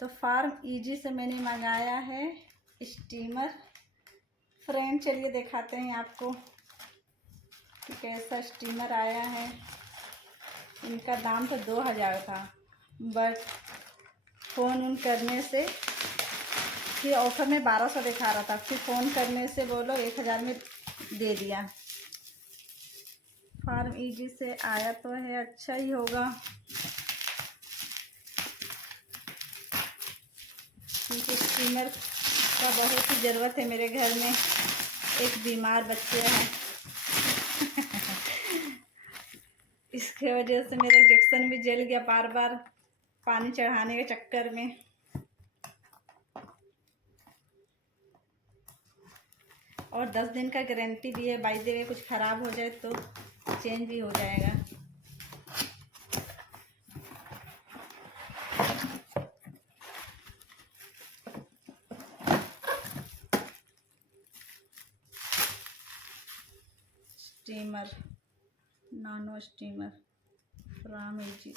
तो farm easy से मैंने मंगाया है स्टीमर। फ्रेंड चलिए दिखाते हैं आपको कि कैसा स्टीमर आया है। इनका दाम तो 2000 था, बट फ़ोन करने से फिर ऑफर में 1200 दिखा रहा था, फिर फ़ोन करने से वो लोग 1000 में दे दिया। फार्म इजी से आया तो है, अच्छा ही होगा, क्योंकि स्टीमर का बहुत ही ज़रूरत है मेरे घर में। एक बीमार बच्चे हैं इसके वजह से मेरा इंजेक्शन भी जल गया बार बार पानी चढ़ाने के चक्कर में। और 10 दिन का गारंटी भी है, बाय द वे कुछ ख़राब हो जाए तो चेंज भी हो जाएगा। स्टीमर, नानो स्टीमर फ्रॉम इजी,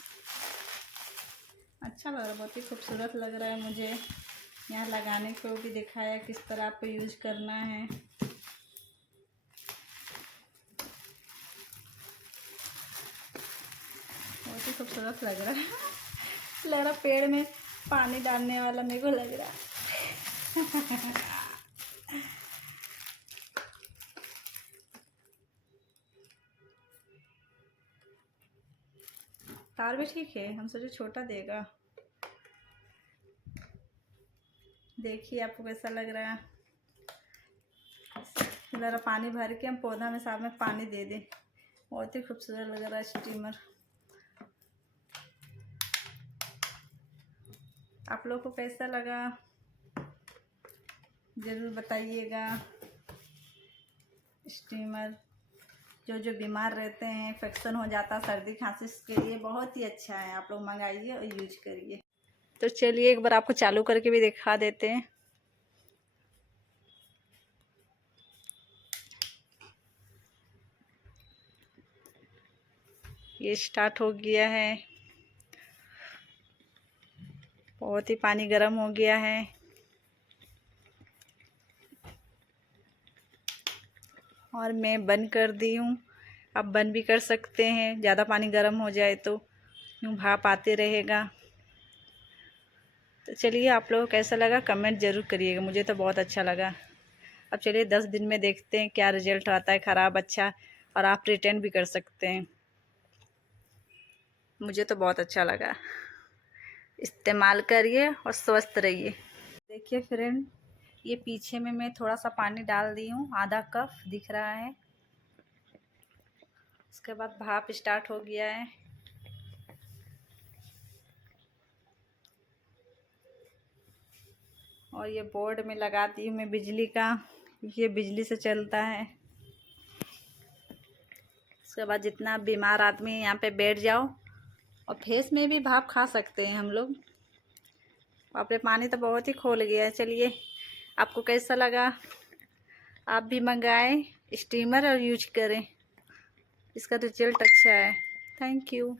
अच्छा लग रहा है, बहुत ही खूबसूरत लग रहा है मुझे। यहाँ लगाने को भी दिखाया किस तरह आपको यूज करना है। बहुत ही खूबसूरत लग रहा है लग रहा पेड़ में पानी डालने वाला मेरे को लग रहा है तार भी ठीक है, हम सोचे छोटा देगा। देखिए आपको कैसा लग रहा है। ज़रा पानी भर के हम पौधा में साथ में पानी दे दें। बहुत ही खूबसूरत लग रहा है स्टीमर। आप लोग को कैसा लगा ज़रूर बताइएगा। स्टीमर जो बीमार रहते हैं, इन्फेक्शन हो जाता सर्दी खांसी, के लिए बहुत ही अच्छा है। आप लोग मंगाइए और यूज करिए। तो चलिए एक बार आपको चालू करके भी दिखा देते हैं। ये स्टार्ट हो गया है, बहुत ही पानी गर्म हो गया है। और मैं बंद कर दी हूँ, आप बंद भी कर सकते हैं। ज़्यादा पानी गर्म हो जाए तो यूँ भाप आते रहेगा। तो चलिए आप लोगों को कैसा लगा कमेंट ज़रूर करिएगा, मुझे तो बहुत अच्छा लगा। अब चलिए 10 दिन में देखते हैं क्या रिजल्ट आता है, ख़राब अच्छा, और आप रिटर्न भी कर सकते हैं। मुझे तो बहुत अच्छा लगा। इस्तेमाल करिए और स्वस्थ रहिए। देखिए फ्रेंड, ये पीछे में मैं थोड़ा सा पानी डाल दी हूँ, आधा कप दिख रहा है। उसके बाद भाप स्टार्ट हो गया है। और ये बोर्ड में लगा दी हूँ मैं बिजली का, ये बिजली से चलता है। उसके बाद जितना बीमार आदमी है यहाँ पे बैठ जाओ, और फेस में भी भाप खा सकते हैं हम लोग। बाप रे, पानी तो बहुत ही खोल गया है। चलिए आपको कैसा लगा, आप भी मंगाएं स्टीमर और यूज करें, इसका रिजल्ट अच्छा है। Thank you.